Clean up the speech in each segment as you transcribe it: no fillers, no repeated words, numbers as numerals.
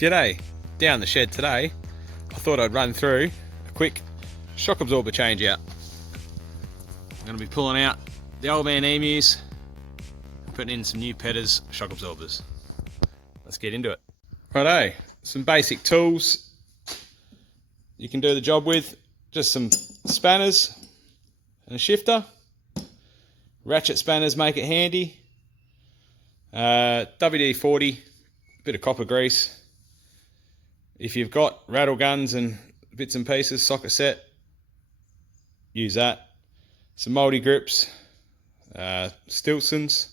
G'day, down the shed today. I thought I'd run through a quick shock absorber change out. I'm going to be pulling out the old man emus and putting in some new Pedders shock absorbers. Let's get into it. Righto, some basic tools you can do the job with. Just some spanners and a shifter. Ratchet spanners make it handy. WD-40, bit of copper grease. If you've got rattle guns and bits and pieces, socket set, use that. Some mouldy grips, Stilsons,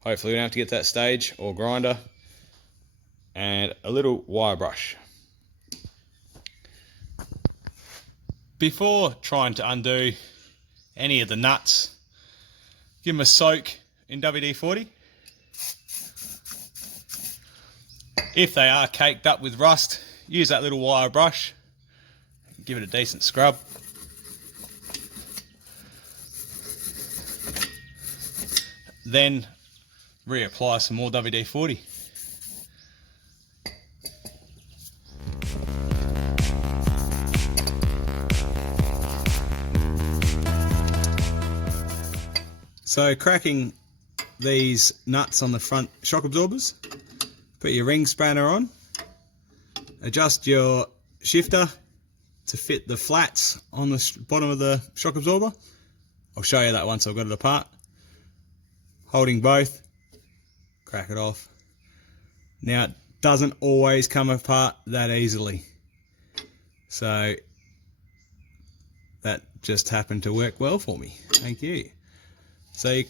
hopefully we don't have to get to that stage, or grinder, and a little wire brush. Before trying to undo any of the nuts, give them a soak in WD-40. If they are caked up with rust, use that little wire brush, give it a decent scrub. Then reapply some more WD-40. So cracking these nuts on the front shock absorbers, put your ring spanner on, adjust your shifter to fit the flats on the bottom of the shock absorber. I'll show you that once I've got it apart. Holding both, crack it off. Now it doesn't always come apart that easily, so that just happened to work well for me. Thank you. So you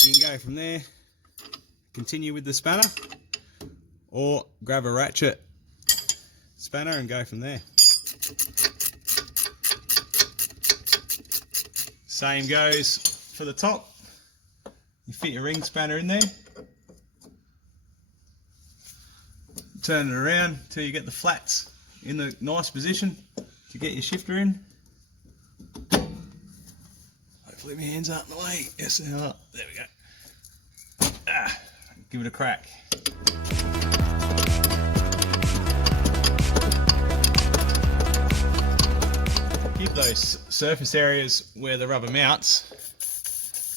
can go from there, continue with the spanner, or grab a ratchet spanner and go from there. Same goes for the top. You fit your ring spanner in there, turn it around till you get the flats in the nice position to get your shifter in. Hopefully my hands aren't in the way. Yes they are. There we go. Give it a crack. Give those surface areas where the rubber mounts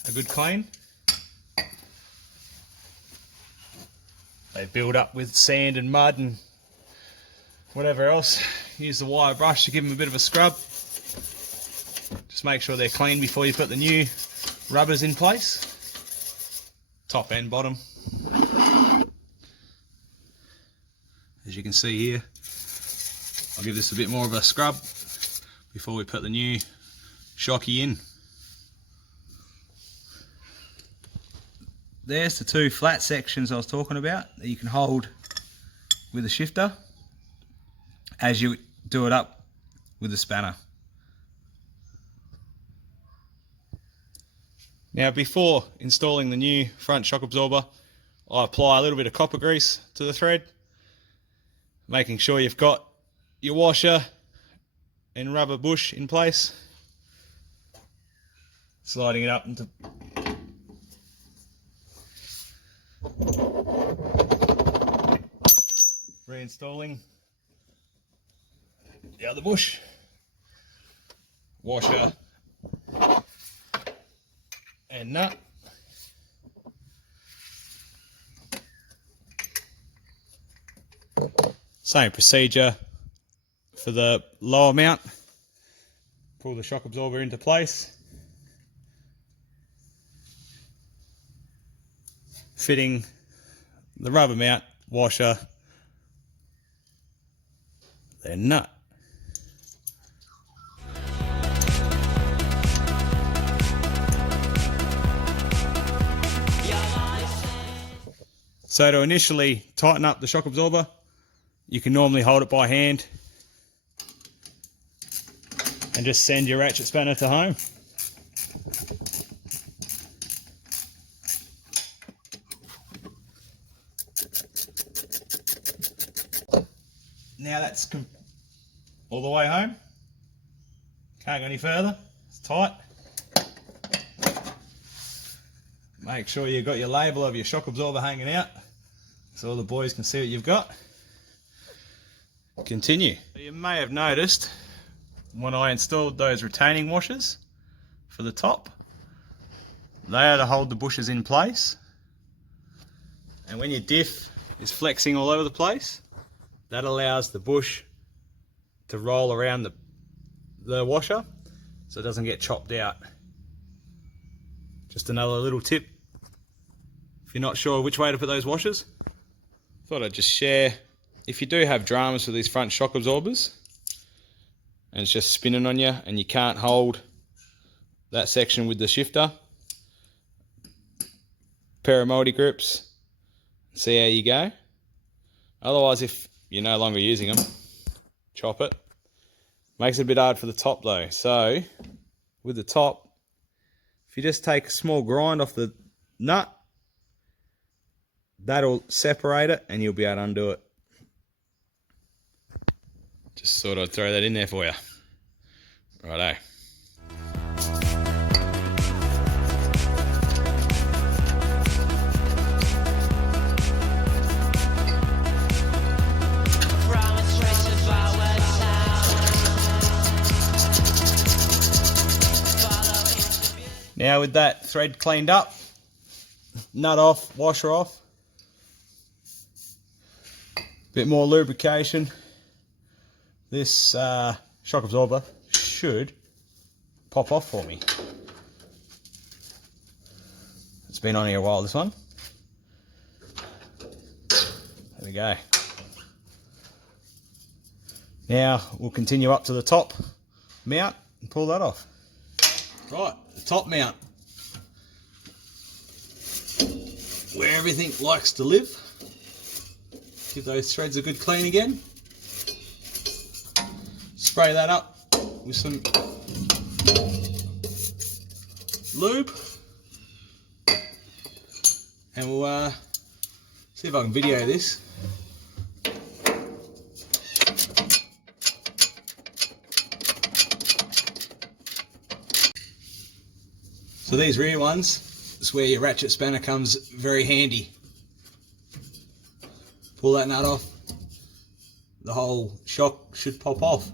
a good clean. They build up with sand and mud and whatever else. Use the wire brush to give them a bit of a scrub. Just make sure they're clean before you put the new rubbers in place. Top and bottom. As you can see here, I'll give this a bit more of a scrub before we put the new shocky in. There's the two flat sections I was talking about that you can hold with a shifter as you do it up with the spanner. Now before installing the new front shock absorber, I apply a little bit of copper grease to the thread, making sure you've got your washer and rubber bush in place, sliding it up into reinstalling the other bush, washer and nut. Same procedure for the lower mount. Pull the shock absorber into place, fitting the rubber mount, washer, then nut. So to initially tighten up the shock absorber, you can normally hold it by hand and just send your ratchet spanner to home. Now that's all the way home. Can't go any further. It's tight. Make sure you've got your label of your shock absorber hanging out so all the boys can see what you've got. continue. You may have noticed when I installed those retaining washers for the top, they are to hold the bushes in place. And when your diff is flexing all over the place, that allows the bush to roll around the washer so it doesn't get chopped out. Just another little tip if you're not sure which way to put those washers. Thought I'd just share, if you do have dramas with these front shock absorbers and it's just spinning on you and you can't hold that section with the shifter, pair of multi grips, see how you go. Otherwise, if you're no longer using them, chop it. Makes it a bit hard for the top though. So with the top, if you just take a small grind off the nut, that'll separate it and you'll be able to undo it. Just thought I'd throw that in there for you. Righto. Now with that thread cleaned up, nut off, washer off, bit more lubrication, this shock absorber should pop off for me. It's been on here a while, this one. There we go. Now we'll continue up to the top mount and pull that off. Right, the top mount, where everything likes to live. Give those threads a good clean again. Spray that up with some lube, and we'll see if I can video this. So these rear ones, it's where your ratchet spanner comes very handy. Pull that nut off, the whole shock should pop off.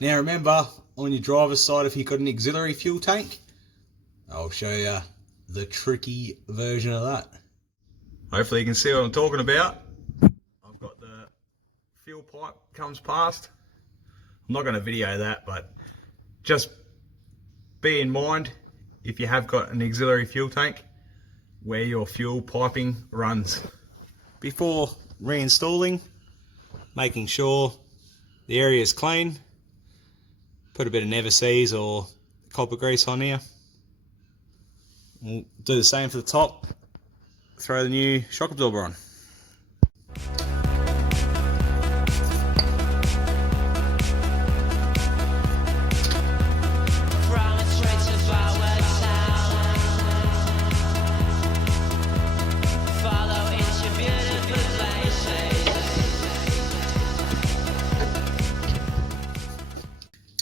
Now remember, on your driver's side, if you've got an auxiliary fuel tank, I'll show you the tricky version of that. Hopefully you can see what I'm talking about. I've got the fuel pipe comes past. I'm not going to video that, but just be in mind, if you have got an auxiliary fuel tank, where your fuel piping runs. Before reinstalling, making sure the area is clean, put a bit of Never-Seez or copper grease on here. We'll do the same for the top, throw the new shock absorber on.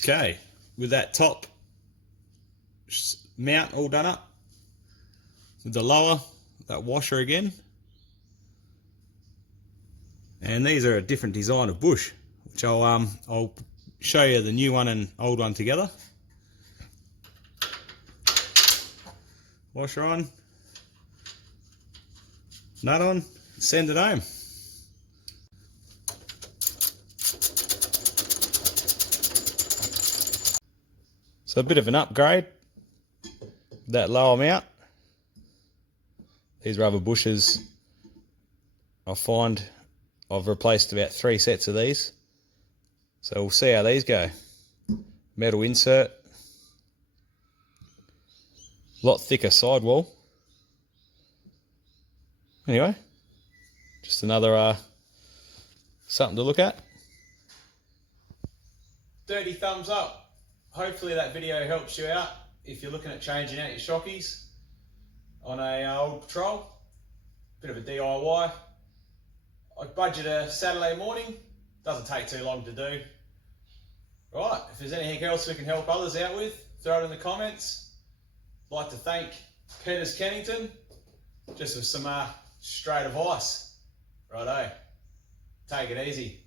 Okay, with that top mount all done up, with the lower, that washer again, and these are a different design of bush, which I'll show you the new one and old one together. Washer on, nut on, send it home. So a bit of an upgrade, that lower mount. These rubber bushes, I find I've replaced about 3 sets of these. So we'll see how these go. Metal insert, a lot thicker sidewall. Anyway, just another something to look at. 30 thumbs up. Hopefully that video helps you out if you're looking at changing out your shockies on a old Patrol. Bit of a DIY. I'd budget a Saturday morning. Doesn't take too long to do. Right, if there's anything else we can help others out with, throw it in the comments. I'd like to thank Pedders Cannington, just with some straight advice. Righto, take it easy.